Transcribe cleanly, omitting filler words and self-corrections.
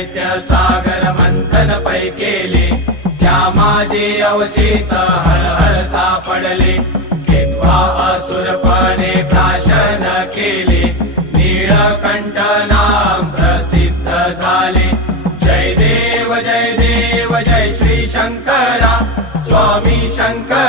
दैत्य सागर मंथन पै केले, त्या माझे अवचित हर हर सापडले। केव्हा असुरपणे प्राशन केले, नीळकंठ नाम प्रसिद्ध झाले। जय देव जय देव जय श्री शंकरा, स्वामी शंकर